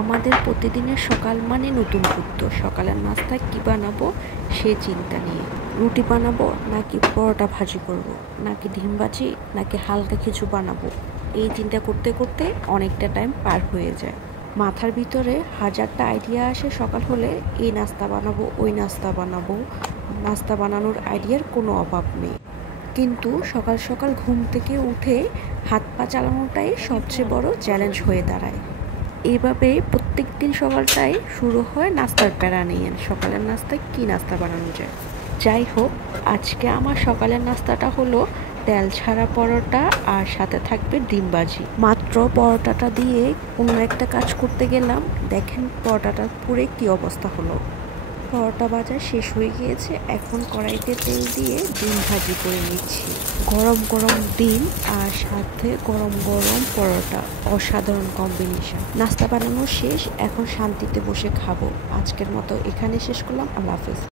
আমাদের প্রতিদিনের সকাল মানে নতুন যুদ্ধ। সকালের নাস্তায় কী বানাবো সে চিন্তা নিয়ে। রুটি বানাবো নাকি পরোটা ভাজি করব, নাকি ডিম ভাজি, নাকি হালকা কিছু বানাবো, এই চিন্তা করতে করতে অনেকটা টাইম পার হয়ে যায়। মাথার ভিতরে হাজারটা আইডিয়া আসে সকাল হলে, এই নাস্তা বানাবো, ওই নাস্তা বানাবো। নাস্তা বানানোর আইডিয়ার কোনো অভাব নেই, কিন্তু সকাল সকাল ঘুম থেকে উঠে হাত পা চালানোটাই সবচেয়ে বড় চ্যালেঞ্জ হয়ে দাঁড়ায়। এইভাবে প্রত্যেক দিন সকালটাই শুরু হয় নাস্তার প্যারা নিয়ে। সকালের নাস্তায় কী নাস্তা বানানো যায়। যাই হোক, আজকে আমার সকালের নাস্তাটা হলো তেল ছাড়া পরোটা, আর সাথে থাকবে ডিম ভাজি। মাত্র পরোটাটা দিয়ে অন্য একটা কাজ করতে গেলাম, দেখেন পরোটাটা পুরে কী অবস্থা হলো। পরোটা ভাজা শেষ হয়ে গিয়েছে, এখন কড়াইতে তেল দিয়ে ডিম ভাজি করে নিচ্ছি। গরম গরম ডিম আর সাথে গরম গরম পরোটা, অসাধারণ কম্বিনেশন। নাস্তা বানানো শেষ, এখন শান্তিতে বসে খাবো। আজকের মতো এখানে শেষ করলাম। আল্লাহ হাফেজ।